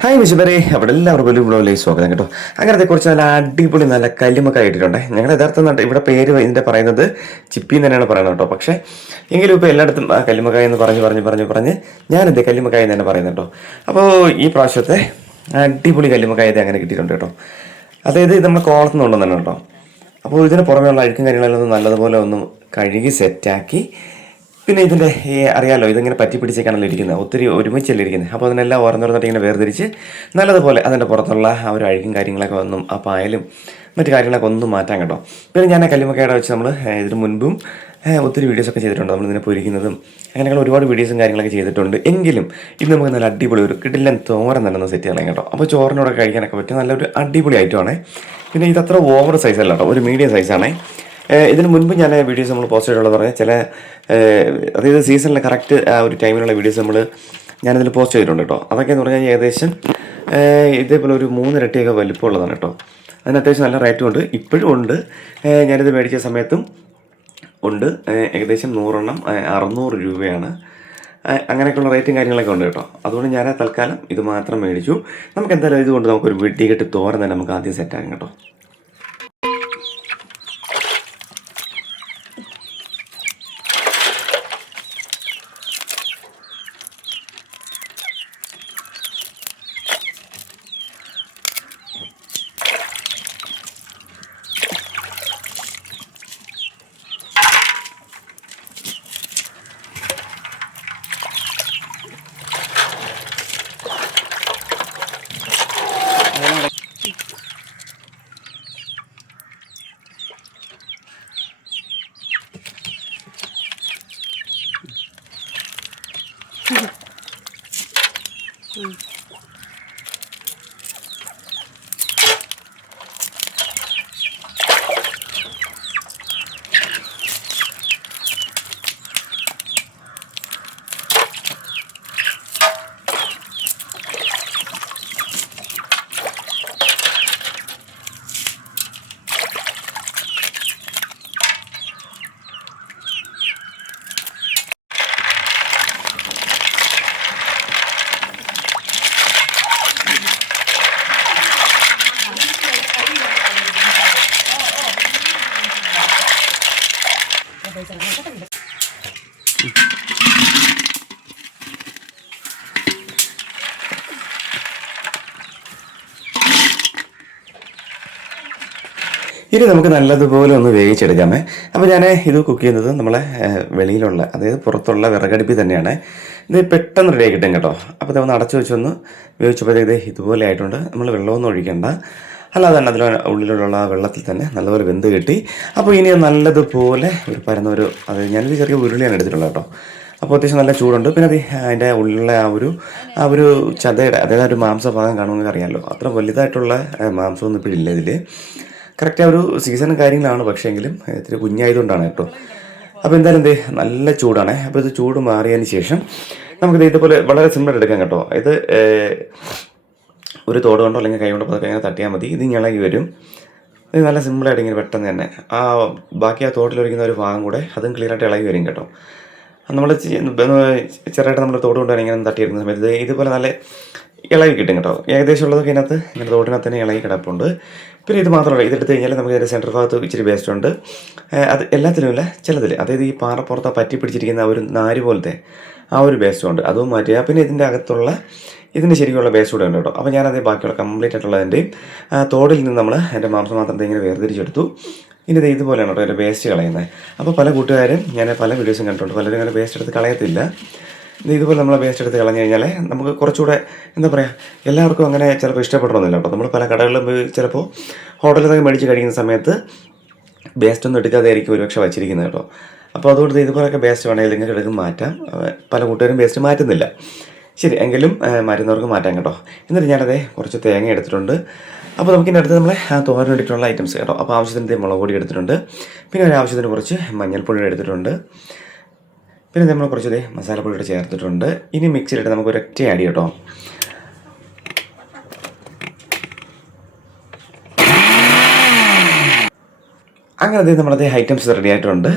Hi വിശുദ്ധരെ അവിടെ എല്ലാവർക്കും വലിയ ബ്ലോഗിലേക്ക് സ്വാഗതം കേട്ടോ. അങ്ങനത്തെ കുറച്ച് നല്ല അടിപൊളി നല്ല കല്ലുമൊക്കെ ആയിട്ടുണ്ട് ഞങ്ങൾ യഥാർത്ഥം ഇവിടെ പേര് ഇതിന്റെ പറയുന്നത് ചിപ്പി എന്ന് തന്നെയാണ് പറയുന്നത് കേട്ടോ. പക്ഷേ എങ്കിലും ഇപ്പോൾ എല്ലായിടത്തും കല്ലുമക്കായ എന്ന് പറഞ്ഞ് പറഞ്ഞ് പറഞ്ഞ് പറഞ്ഞ് ഞാനെന്ത് കല്ലുമക്കായ എന്ന് തന്നെ പറയുന്നത് കേട്ടോ. അപ്പോൾ ഈ പ്രാവശ്യത്തെ അടിപൊളി കല്ലുമക്കായത് അങ്ങനെ കിട്ടിയിട്ടുണ്ട് കേട്ടോ. അതായത് ഇത് നമ്മൾ കോളത്ത് നിന്ന് കൊണ്ടുവന്നാണ് കേട്ടോ. അപ്പോൾ ഇതിന് പുറമെയുള്ള അഴുക്കും കാര്യങ്ങളെല്ലാം ഒന്ന് നല്ലതുപോലെ ഒന്ന് കഴുകി സെറ്റാക്കി പിന്നെ ഇതിന്റെ ഈ അറിയാലോ ഇതിങ്ങനെ പറ്റി പിടിച്ചേക്കാണല്ലോ ഇരിക്കുന്നത്. ഒത്തിരി ഒരുമിച്ചല്ലേ ഇരിക്കുന്നത്. അപ്പോൾ അതിനെല്ലാം ഓരോന്നോരോന്നിട്ട് ഇങ്ങനെ വേർതിരിച്ച് നല്ലതുപോലെ അതിന്റെ പുറത്തുള്ള ആ ഒരു അഴുക്കും കാര്യങ്ങളൊക്കെ ഒന്നും ആ പായലും മറ്റു കാര്യങ്ങളൊക്കെ ഒന്നും മാറ്റാൻ കേട്ടോ. പിന്നെ ഞാൻ കല്ലുമക്കയുടെ വെച്ച് നമ്മൾ ഇതിന് മുൻപും ഒത്തിരി വീഡിയോസൊക്കെ ചെയ്തിട്ടുണ്ട്. നമ്മൾ ഇതിനെ പൊരിക്കുന്നതും അങ്ങനെയുള്ള ഒരുപാട് വീഡിയോസും കാര്യങ്ങളൊക്കെ ചെയ്തിട്ടുണ്ട്. എങ്കിലും ഇന്ന് നമുക്ക് നല്ല അടിപൊളി ഒരു കിടിലൻ തോരൻ തന്നെ ഒന്ന് സെറ്റ് ചെയ്യണം കേട്ടോ. അപ്പോൾ ചോറിനോടെ കഴിക്കാനൊക്കെ പറ്റിയ നല്ലൊരു അടിപൊളി ഐറ്റമാണ് പിന്നെ ഇതത്ര ഓവർ സൈസ് അല്ല കേട്ടോ. ഒരു മീഡിയം സൈസാണേ ഇതിന് മുൻപ് ഞാൻ വീഡിയോസ് നമ്മൾ പോസ്റ്റ് ചെയ്തിട്ടുള്ളത് പറഞ്ഞാൽ ചില അതായത് സീസണിലെ കറക്റ്റ് ആ ഒരു ടൈമിലുള്ള വീഡിയോസ് നമ്മൾ ഞാനിതിൽ പോസ്റ്റ് ചെയ്തിട്ടുണ്ട് കേട്ടോ അതൊക്കെ എന്ന് പറഞ്ഞാൽ ഏകദേശം ഇതേപോലെ ഒരു മൂന്നിരട്ടിയൊക്കെ വലിപ്പമുള്ളതാണ് കേട്ടോ അതിന് അത്യാവശ്യം നല്ല റേറ്റും ഉണ്ട്. ഇപ്പോഴും ഉണ്ട്. ഞാനിത് മേടിച്ച സമയത്തും ഉണ്ട്. ഏകദേശം നൂറെണ്ണം അറുന്നൂറ് രൂപയാണ്. അങ്ങനെയൊക്കെയുള്ള റേറ്റും കാര്യങ്ങളൊക്കെ ഉണ്ട് കേട്ടോ അതുകൊണ്ട് ഞാൻ തൽക്കാലം ഇത് മാത്രം മേടിച്ചു. നമുക്ക് എന്തായാലും ഇതുകൊണ്ട് നമുക്കൊരു വെട്ടിക്കെട്ട് തോരൻ തന്നെ നമുക്ക് ആദ്യം സെറ്റാക്കാം കേട്ടോ う ん ഇനി നമുക്ക് നല്ലതുപോലെ ഒന്ന് വേവിച്ചെടുക്കാമേ. അപ്പോൾ ഞാൻ ഇത് കുക്ക് ചെയ്യുന്നത് നമ്മളെ വെളിയിലുള്ള അതായത് പുറത്തുള്ള വിറകടുപ്പിൽ തന്നെയാണ്. ഇത് പെട്ടെന്ന് റെഡി കിട്ടും കേട്ടോ. അപ്പോൾ ഇതൊന്ന് അടച്ചു വെച്ചൊന്ന് വേവിച്ചപ്പോഴത്തേക്ക് ഇത് ഇതുപോലെ ആയിട്ടുണ്ട്. നമ്മൾ വെള്ളമൊന്നും ഒഴിക്കേണ്ട. അല്ലാതെ തന്നെ അതിൽ ഉള്ളിലുള്ള വെള്ളത്തിൽ തന്നെ നല്ലപോലെ വെന്ത് കിട്ടി. അപ്പോൾ ഇനി നല്ലതുപോലെ ഒരു പരന്ന ഒരു അതായത് ഞാനൊരു ചെറിയ ഉരുളിയാണ് എടുത്തിട്ടുള്ളത് കേട്ടോ. അപ്പോൾ അത്യാവശ്യം നല്ല ചൂടുണ്ട്. പിന്നെ അത് അതിന്റെ ഉള്ളിലുള്ള ആ ഒരു ആ ഒരു ചതയുടെ അതായത് ഒരു മാംസഭാഗം കാണുമെന്ന് അറിയാമല്ലോ അത്ര വലുതായിട്ടുള്ള മാംസമൊന്നും ഇപ്പോഴില്ല ഇതിൽ കറക്റ്റ് ഒരു സീസണും കാര്യങ്ങളാണ് പക്ഷേ എങ്കിലും ഇത്തിരി കുഞ്ഞായതുകൊണ്ടാണ് കേട്ടോ. അപ്പോൾ എന്തായാലും എന്തേ നല്ല ചൂടാണ്. അപ്പോൾ ഇത് ചൂട് മാറിയതിന് ശേഷം നമുക്കിത് ഇതുപോലെ വളരെ സിമ്പിൾ എടുക്കാം കേട്ടോ. ഇത് ഒരു തോട് കൊണ്ടോ അല്ലെങ്കിൽ കൈ കൊണ്ടോ പതുക്കെ ഇങ്ങനെ തട്ടിയാൽ മതി. ഇത് ഇളകി വരും. ഇത് നല്ല സിമ്പിളായിട്ട് ഇങ്ങനെ പെട്ടെന്ന് തന്നെ. ആ ബാക്കി ആ തോട്ടിലൊരിക്കുന്ന ഒരു ഭാഗം കൂടെ അതും ക്ലിയറായിട്ട് ഇളകി വരും കേട്ടോ. നമ്മൾ ചെറുതായിട്ട് നമ്മൾ തോട് കൊണ്ടുവരാൻ ഇങ്ങനെ തട്ടിയെടുക്കുന്ന സമയത്ത് ഇതുപോലെ നല്ല ഇളകി കിട്ടും കേട്ടോ. ഏകദേശം ഉള്ളതൊക്കെ ഇതിനകത്ത് ഇങ്ങനെ തോട്ടിനകത്ത് തന്നെ ഇളകി കിടപ്പുണ്ട്. പിന്നെ ഇത് മാത്രമല്ല ഇതെടുത്ത് കഴിഞ്ഞാൽ നമുക്ക് ഇതിന്റെ സെന്റർ ഭാഗത്ത് ഇച്ചിരി വേസ്റ്റ് ഉണ്ട്. അത് എല്ലാത്തിനുമില്ല ചിലതിൽ അതായത് ഈ പാറപ്പുറത്ത് പറ്റി പിടിച്ചിരിക്കുന്ന ഒരു നാര് പോലത്തെ ആ ഒരു വേസ്റ്റും ഉണ്ട്. അതും മാറ്റുക പിന്നെ ഇതിന്റെ അകത്തുള്ള ഇതിന്റെ ശരിക്കുള്ള വേസ്റ്റ് കൂടെ ഉണ്ട് കേട്ടോ. അപ്പോൾ ഞാനത് ബാക്കിയുള്ള കംപ്ലീറ്റ് ആയിട്ടുള്ളതിന്റെയും തോടിൽ നിന്ന് നമ്മൾ എന്റെ മാംസം മാത്രം ഇങ്ങനെ വേർതിരിച്ചെടുത്തു. ഇനി ഇത് ഇതുപോലെയാണ് കേട്ടോ എന്റെ വേസ്റ്റ് കളയുന്നത്. അപ്പോൾ പല കൂട്ടുകാരും ഞാൻ പല വീഡിയോസും കണ്ടിട്ടുണ്ട്. പലരും അങ്ങനെ വേസ്റ്റ് എടുത്ത് കളയത്തില്ല. ഇതുപോലെ നമ്മൾ വേസ്റ്റ് എടുത്ത് കളഞ്ഞു കഴിഞ്ഞാൽ നമുക്ക് കുറച്ചുകൂടെ എന്താ പറയുക എല്ലാവർക്കും അങ്ങനെ ചിലപ്പോൾ ഇഷ്ടപ്പെടണമെന്നില്ല അപ്പോൾ നമ്മൾ പല കടകളിലും പോയി ചിലപ്പോൾ ഹോട്ടലിൽ നിന്നൊക്കെ മേടിച്ച് കഴിക്കുന്ന സമയത്ത് വേസ്റ്റ് ഒന്നും എടുക്കാതെ ആയിരിക്കും ഒരുപക്ഷെ വച്ചിരിക്കുന്നത് കേട്ടോ. അപ്പോൾ അതുകൊണ്ട് ഇതുപോലൊക്കെ വേസ്റ്റ് വേണമെങ്കിൽ നിങ്ങൾക്ക് എടുക്കും മാറ്റാം. പല കൂട്ടുകാരും വേസ്റ്റ് മാറ്റുന്നില്ല. ശരി എങ്കിലും മരുന്നവർക്ക് മാറ്റാം കേട്ടോ. എന്നിട്ട് ഞാനതേ കുറച്ച് തേങ്ങ എടുത്തിട്ടുണ്ട്. അപ്പോൾ നമുക്കിന്റെ അടുത്ത് നമ്മളെ തോരൻ വേണ്ടിയിട്ടുള്ള ഐറ്റംസ് കേട്ടോ. അപ്പോൾ ആവശ്യത്തിന് ദേ മുളക് പൊടി എടുത്തിട്ടുണ്ട്. പിന്നെ ഒരു ആവശ്യത്തിന് കുറച്ച് മഞ്ഞൾപ്പൊടി എടുത്തിട്ടുണ്ട്. പിന്നെ നമ്മൾ കുറച്ച് ദേ മസാലപ്പൊടി കൂടെ ചേർത്തിട്ടുണ്ട്. ഇനി മിക്സിയിലിട്ട് നമുക്ക് ഒരൊറ്റ ആഡ് കേട്ടോ. അങ്ങനെ അതേ നമ്മളത് ഐറ്റംസ് റെഡി ആയിട്ടുണ്ട്.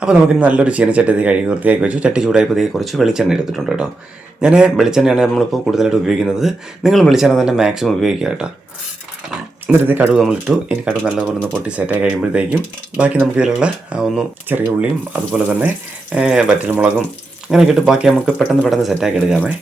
അപ്പോൾ നമുക്ക് നല്ലൊരു ചീനച്ചട്ടി കഴുകി വൃത്തിയാക്കി വെച്ചു. ചട്ടി ചൂടായപ്പോൾ ഇതേ കുറച്ച് വെളിച്ചെണ്ണ എടുത്തിട്ടുണ്ട് കേട്ടോ. ഞാൻ വെളിച്ചെണ്ണയാണ് നമ്മളിപ്പോൾ കൂടുതലായിട്ട് ഉപയോഗിക്കുന്നത്. നിങ്ങൾ വെളിച്ചെണ്ണ തന്നെ മാക്സിമം ഉപയോഗിക്കുക കേട്ടോ. എന്നിട്ട് ഇതിന് കടുവ് നമ്മളിട്ടു. ഇനി കടുവ് നല്ലപോലെ ഒന്ന് പൊട്ടി സെറ്റായി കഴിയുമ്പോഴത്തേക്കും ബാക്കി നമുക്ക് ഇതിലുള്ള ആ ഒന്ന് ചെറിയ ഉള്ളിയും അതുപോലെ തന്നെ വറ്റൽമുളകും അങ്ങനെയൊക്കെ ഇട്ട് ബാക്കി നമുക്ക് പെട്ടെന്ന് പെട്ടെന്ന് സെറ്റാക്കി എടുക്കാമേ.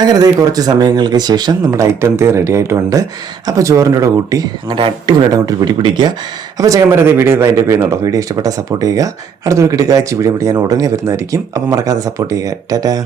അങ്ങനെ കുറച്ച് സമയങ്ങൾക്ക് ശേഷം നമ്മുടെ ഐറ്റം തീ റെഡി ആയിട്ടുണ്ട്. അപ്പോൾ ചോറിന്റെ കൂടെ കൂട്ടി അങ്ങനെ അടിപൊളിയായിട്ട് അങ്ങോട്ട് പിടി പിടിക്കുക അപ്പോൾ ചകന്മാരെ വീഡിയോ അതിന്റെ ചെയ്യുന്നുണ്ടോ വീഡിയോ ഇഷ്ടപ്പെട്ടാൽ സപ്പോർട്ട് ചെയ്യുക. അടുത്തൊരു കിടക്കാഴ്ച വീഡിയോ ഞാൻ ഉടനെ വരുന്നതായിരിക്കും. അപ്പോൾ മറക്കാതെ സപ്പോർട്ട് ചെയ്യുക. ടാറ്റാ.